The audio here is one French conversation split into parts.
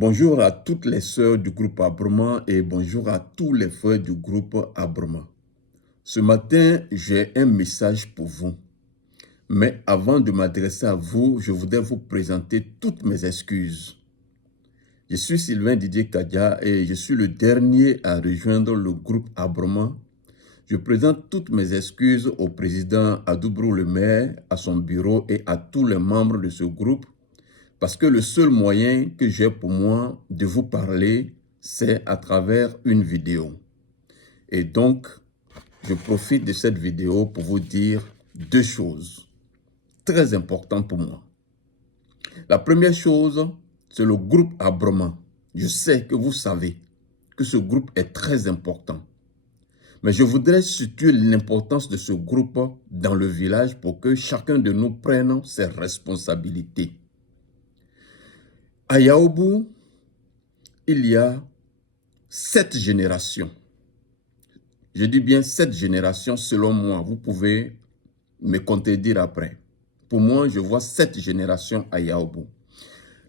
Bonjour à toutes les sœurs du groupe Abrema et bonjour à tous les frères du groupe Abrema. Ce matin, j'ai un message pour vous. Mais avant de m'adresser à vous, je voudrais vous présenter toutes mes excuses. Je suis Sylvain Didier Kadia et je suis le dernier à rejoindre le groupe Abrema. Je présente toutes mes excuses au président Adoubrou Le Maire, à son bureau et à tous les membres de ce groupe. Parce que le seul moyen que j'ai pour moi de vous parler, c'est à travers une vidéo. Et donc, je profite de cette vidéo pour vous dire deux choses très importantes pour moi. La première chose, c'est le groupe Abrema. Je sais que vous savez que ce groupe est très important. Mais je voudrais situer l'importance de ce groupe dans le village pour que chacun de nous prenne ses responsabilités. À Yaoubou, il y a 7 générations. Je dis bien 7 générations selon moi. Vous pouvez me contredire après. Pour moi, je vois 7 générations à Yaoubou.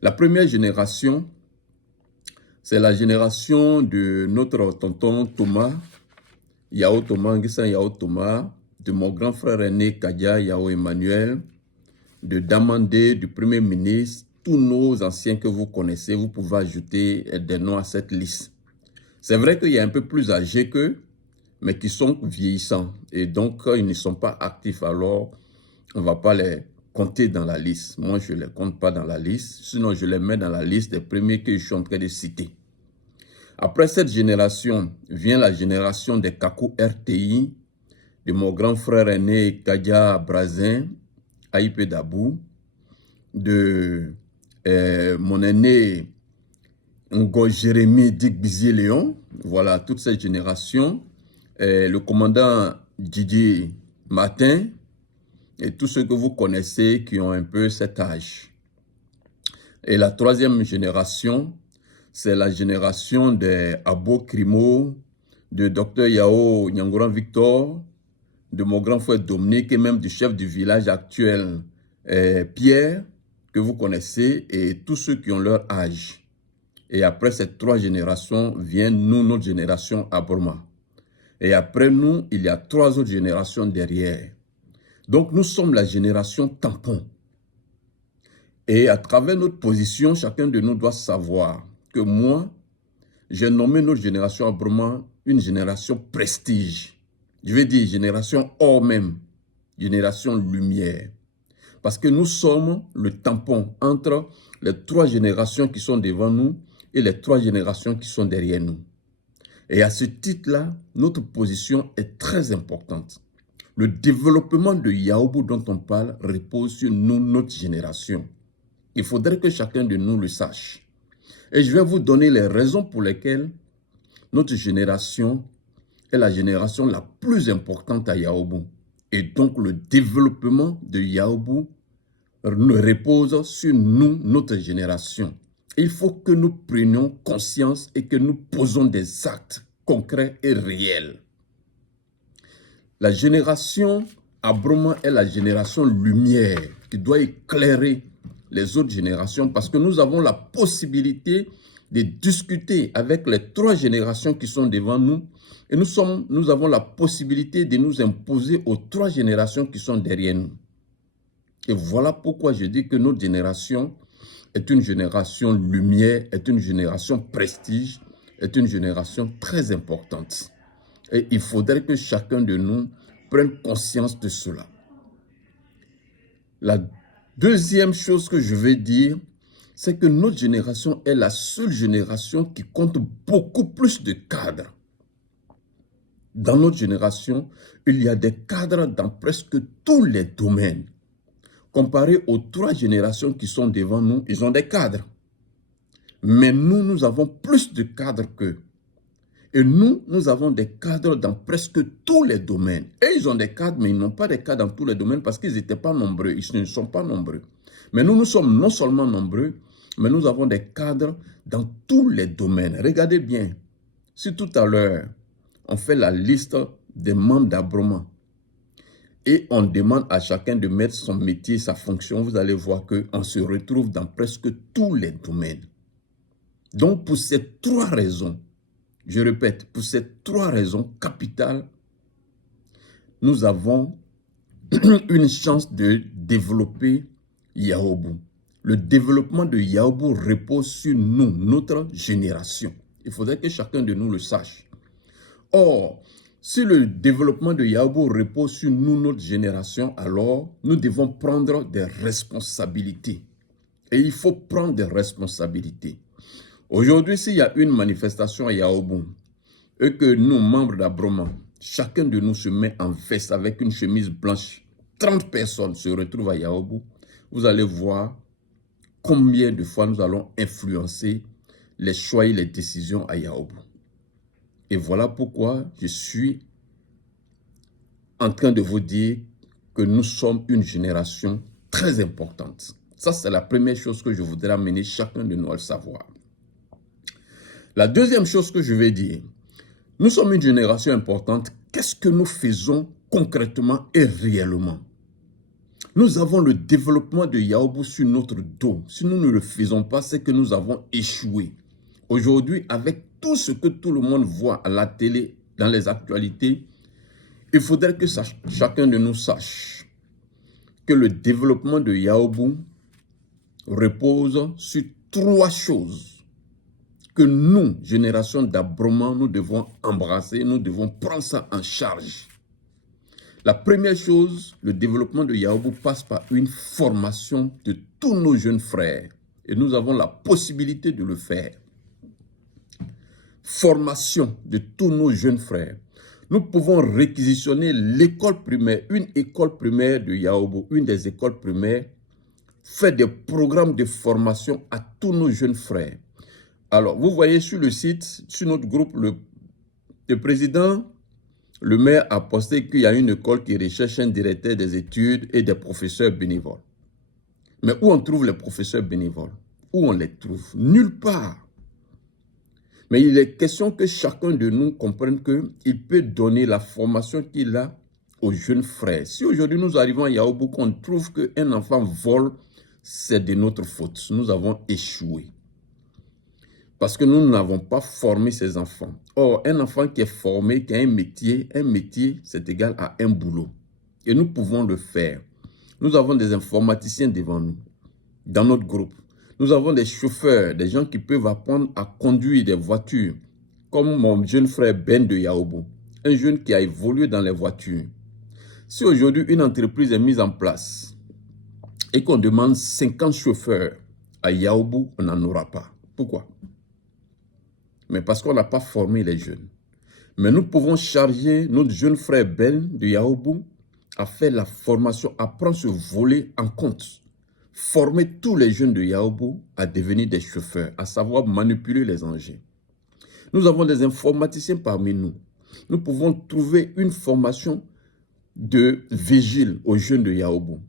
La première génération, c'est la génération de notre tonton Thomas, Yao Thomas, Nguessan Yao Thomas, de mon grand frère aîné Kadia Yao Emmanuel, de Damandé, du Premier ministre, tous nos anciens que vous connaissez, vous pouvez ajouter des noms à cette liste. C'est vrai qu'il y a un peu plus âgés qu'eux, mais qui sont vieillissants. Et donc, ils ne sont pas actifs, alors on ne va pas les compter dans la liste. Moi, je ne les compte pas dans la liste, sinon je les mets dans la liste des premiers que je suis en train de citer. Après cette génération, vient la génération des Kakou RTI, de mon grand frère aîné Kadia Brazin, Aïpé Dabou, de mon aîné Ngo Jérémy Digbizi Léon, voilà, toute cette génération, le commandant Didier Martin, et tous ceux que vous connaissez qui ont un peu cet âge. Et la troisième génération, c'est la génération des Abo Krimo, de Dr Yao Nyangoran Victor, de mon grand frère Dominique et même du chef du village actuel, Pierre, que vous connaissez, et tous ceux qui ont leur âge. Et après ces 3 générations, vient nous, notre génération Abrema. Et après nous, il y a 3 autres générations derrière. Donc nous sommes la génération tampon. Et à travers notre position, chacun de nous doit savoir que moi, j'ai nommé notre génération Abrema une génération prestige. Je vais dire génération or même, génération lumière. Parce que nous sommes le tampon entre les 3 générations qui sont devant nous et les 3 générations qui sont derrière nous. Et à ce titre-là, notre position est très importante. Le développement de Yaoubou dont on parle repose sur nous, notre génération. Il faudrait que chacun de nous le sache. Et je vais vous donner les raisons pour lesquelles notre génération est la génération la plus importante à Yaoubou. Et donc le développement de Yaoubou repose sur nous, notre génération. Il faut que nous prenions conscience et que nous posons des actes concrets et réels. La génération Abrema est la génération lumière qui doit éclairer les autres générations parce que nous avons la possibilité de discuter avec les 3 générations qui sont devant nous et nous avons la possibilité de nous imposer aux 3 générations qui sont derrière nous. Et voilà pourquoi je dis que notre génération est une génération lumière, est une génération prestige, est une génération très importante. Et il faudrait que chacun de nous prenne conscience de cela. La deuxième chose que je veux dire, c'est que notre génération est la seule génération qui compte beaucoup plus de cadres. Dans notre génération, il y a des cadres dans presque tous les domaines. Comparé aux 3 générations qui sont devant nous, ils ont des cadres. Mais nous, nous avons plus de cadres qu'eux. Et nous avons des cadres dans presque tous les domaines. Et ils ont des cadres, mais ils n'ont pas des cadres dans tous les domaines parce qu'ils n'étaient pas nombreux. Ils ne sont pas nombreux. Mais nous sommes non seulement nombreux, mais nous avons des cadres dans tous les domaines. Regardez bien. Si tout à l'heure, on fait la liste des membres d'Abrema, et on demande à chacun de mettre son métier, sa fonction, vous allez voir qu'on se retrouve dans presque tous les domaines. Donc, pour ces trois raisons, je répète, pour ces trois raisons capitales, nous avons une chance de développer Yaobu. Le développement de Yaobu repose sur nous, notre génération. Il faudrait que chacun de nous le sache. Or, si le développement de Yaobu repose sur nous, notre génération, alors nous devons prendre des responsabilités. Et il faut prendre des responsabilités. Aujourd'hui, s'il y a une manifestation à Yaobu et que nous, membres d'Abroma, chacun de nous se met en veste avec une chemise blanche, 30 personnes se retrouvent à Yaobu, vous allez voir combien de fois nous allons influencer les choix et les décisions à Yaobu. Et voilà pourquoi je suis en train de vous dire que nous sommes une génération très importante. Ça, c'est la première chose que je voudrais amener chacun de nous à le savoir. La deuxième chose que je vais dire, nous sommes une génération importante. Qu'est-ce que nous faisons concrètement et réellement? Nous avons le développement de Yaobu sur notre dos. Si nous ne le faisons pas, c'est que nous avons échoué. Aujourd'hui, avec tout ce que tout le monde voit à la télé, dans les actualités, il faudrait que chacun de nous sache que le développement de Yaobu repose sur trois choses que nous, génération d'Abroma, nous devons embrasser, nous devons prendre ça en charge. La première chose, le développement de Yaobu passe par une formation de tous nos jeunes frères. Et nous avons la possibilité de le faire. Formation de tous nos jeunes frères. Nous pouvons réquisitionner l'école primaire, une école primaire de Yaobu, une des écoles primaires, faire des programmes de formation à tous nos jeunes frères. Alors, vous voyez sur le site, sur notre groupe, le président, le maire a posté qu'il y a une école qui recherche un directeur des études et des professeurs bénévoles. Mais où on trouve les professeurs bénévoles? Où on les trouve? Nulle part. Mais il est question que chacun de nous comprenne qu'il peut donner la formation qu'il a aux jeunes frères. Si aujourd'hui nous arrivons à Yaobu, qu'on trouve qu'un enfant vole, c'est de notre faute. Nous avons échoué. Parce que nous n'avons pas formé ces enfants. Or, un enfant qui est formé, qui a un métier, c'est égal à un boulot. Et nous pouvons le faire. Nous avons des informaticiens devant nous, dans notre groupe. Nous avons des chauffeurs, des gens qui peuvent apprendre à conduire des voitures, comme mon jeune frère Ben de Yaobu, un jeune qui a évolué dans les voitures. Si aujourd'hui une entreprise est mise en place et qu'on demande 50 chauffeurs à Yaobu, on n'en aura pas. Pourquoi? Mais parce qu'on n'a pas formé les jeunes. Mais nous pouvons charger notre jeune frère Ben de Yaobu à faire la formation, à prendre ce volet en compte. Former tous les jeunes de Yaobu à devenir des chauffeurs, à savoir manipuler les engins. Nous avons des informaticiens parmi nous. Nous pouvons trouver une formation de vigile aux jeunes de Yaobu.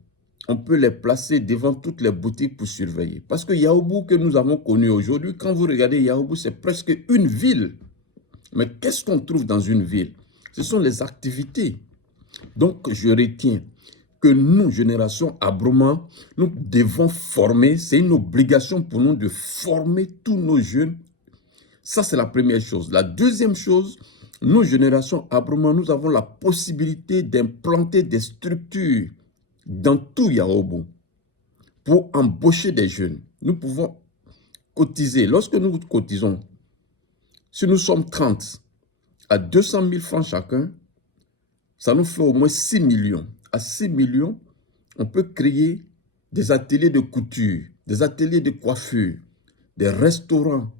On peut les placer devant toutes les boutiques pour surveiller. Parce que Yaobu que nous avons connu aujourd'hui, quand vous regardez Yaobu, c'est presque une ville. Mais qu'est-ce qu'on trouve dans une ville? Ce sont les activités. Donc, je retiens que nous, génération Abroma, nous devons former. C'est une obligation pour nous de former tous nos jeunes. Ça, c'est la première chose. La deuxième chose, nous, génération Abroma, nous avons la possibilité d'implanter des structures dans tout Yaobu pour embaucher des jeunes. Nous pouvons cotiser. Lorsque nous cotisons, si nous sommes 30 à 200 000 francs chacun, ça nous fait au moins 6 millions. À 6 millions, on peut créer des ateliers de couture, des ateliers de coiffure, des restaurants,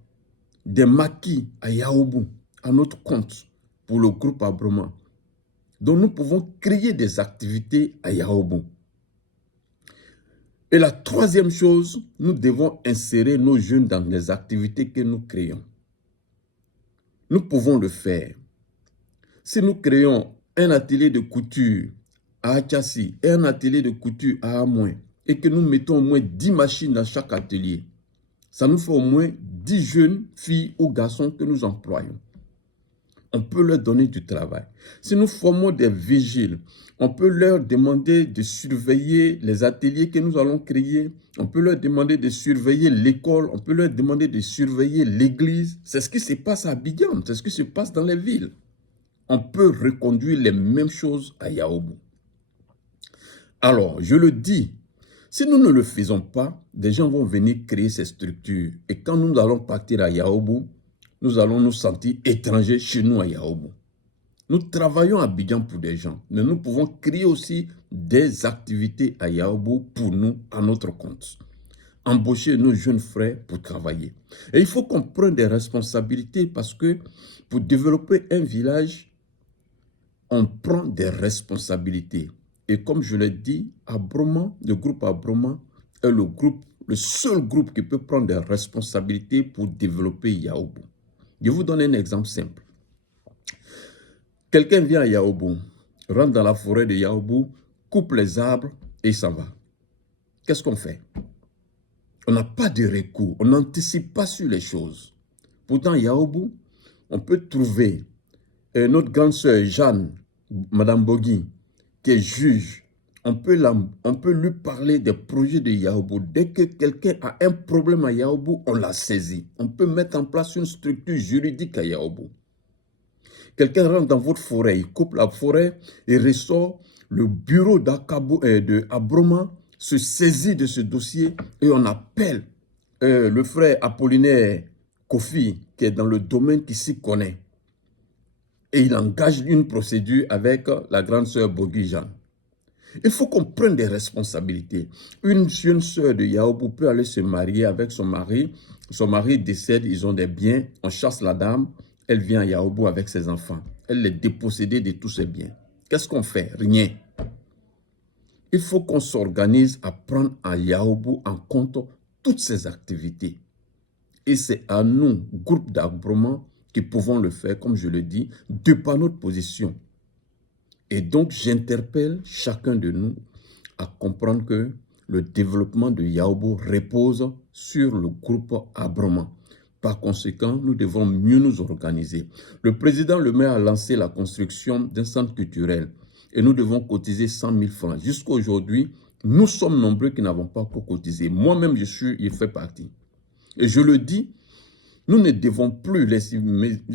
des maquis à Yaobu, à notre compte, pour le groupe Abroma. Donc nous pouvons créer des activités à Yaobu. Et la troisième chose, nous devons insérer nos jeunes dans les activités que nous créons. Nous pouvons le faire. Si nous créons un atelier de couture à Achassi et un atelier de couture à Amouin, et que nous mettons au moins 10 machines dans chaque atelier, ça nous fait au moins 10 jeunes filles ou garçons que nous employons. on peut leur donner du travail. Si nous formons des vigiles, on peut leur demander de surveiller les ateliers que nous allons créer. On peut leur demander de surveiller l'école. On peut leur demander de surveiller l'église. C'est ce qui se passe à Abidjan. C'est ce qui se passe dans les villes. On peut reconduire les mêmes choses à Yaoubou. Alors, je le dis, si nous ne le faisons pas, des gens vont venir créer ces structures. Et quand nous allons partir à Yaoubou, nous allons nous sentir étrangers chez nous à Yaoubou. Nous travaillons à Abidjan pour des gens, mais nous pouvons créer aussi des activités à Yaoubou pour nous, à notre compte. Embaucher nos jeunes frères pour travailler. Et il faut qu'on prenne des responsabilités parce que pour développer un village, on prend des responsabilités. Et comme je l'ai dit, Abroma, le groupe Abroma est le seul groupe qui peut prendre des responsabilités pour développer Yaoubou. Je vous donne un exemple simple. Quelqu'un vient à Yaoubou, rentre dans la forêt de Yaoubou, coupe les arbres et s'en va. Qu'est-ce qu'on fait? On n'a pas de recours, on n'anticipe pas sur les choses. Pourtant, à Yaoubou, on peut trouver notre grande sœur Jeanne, Madame Bogui, qui est juge. On peut lui parler des projets de Yaoubou. Dès que quelqu'un a un problème à Yaoubou, on l'a saisi. On peut mettre en place une structure juridique à Yaoubou. Quelqu'un rentre dans votre forêt, il coupe la forêt, il ressort, le bureau de Abroma se saisit de ce dossier et on appelle le frère Apollinaire Kofi, qui est dans le domaine, qui s'y connaît. Et il engage une procédure avec la grande sœur Bogui Jeanne. Il faut qu'on prenne des responsabilités. Une jeune sœur de Yaoubou peut aller se marier avec son mari. Son mari décède, ils ont des biens, on chasse la dame. Elle vient à Yaoubou avec ses enfants. Elle est dépossédée de tous ses biens. Qu'est-ce qu'on fait? Rien. Il faut qu'on s'organise à prendre à Yaoubou en compte toutes ces activités. Et c'est à nous, groupe d'Abroma, qui pouvons le faire, comme je le dis, de par notre position. Et donc, j'interpelle chacun de nous à comprendre que le développement de Yaoubou repose sur le groupe Abroma. Par conséquent, nous devons mieux nous organiser. Le président le maire a lancé la construction d'un centre culturel et nous devons cotiser 100 000 francs. Jusqu'à aujourd'hui, nous sommes nombreux qui n'avons pas encore cotisé. Moi-même, je fais partie. Et je le dis, nous ne devons plus laisser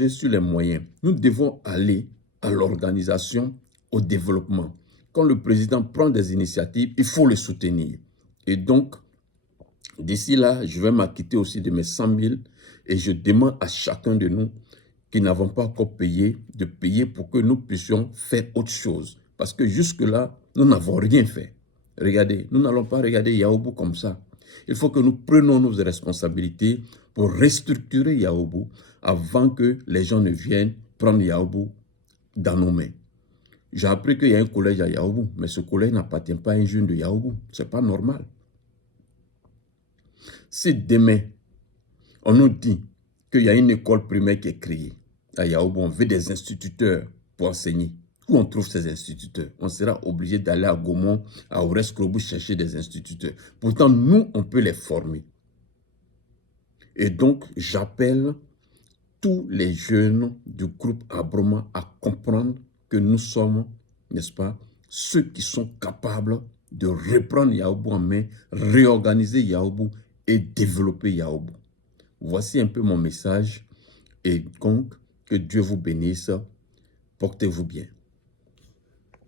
sur les moyens. Nous devons aller à l'organisation, au développement. Quand le président prend des initiatives, il faut le soutenir. Et donc, d'ici là, je vais m'acquitter aussi de mes 100 000 et je demande à chacun de nous qui n'avons pas encore payé, de payer pour que nous puissions faire autre chose. Parce que jusque-là, nous n'avons rien fait. Regardez, nous n'allons pas regarder Yaoubou comme ça. Il faut que nous prenions nos responsabilités pour restructurer Yaoubou avant que les gens ne viennent prendre Yaoubou dans nos mains. J'ai appris qu'il y a un collège à Yaoubou, mais ce collège n'appartient pas à un jeune de Yaoubou. Ce n'est pas normal. Si demain, on nous dit qu'il y a une école primaire qui est créée à Yaoubou, on veut des instituteurs pour enseigner. Où on trouve ces instituteurs? On sera obligé d'aller à Gaumont, à Orescrobou chercher des instituteurs. Pourtant, nous, on peut les former. Et donc, j'appelle tous les jeunes du groupe Abroma à comprendre que nous sommes, n'est-ce pas, ceux qui sont capables de reprendre Yaoubou en main, réorganiser Yaoubou et développer Yaoubou. Voici un peu mon message et donc que Dieu vous bénisse. Portez-vous bien.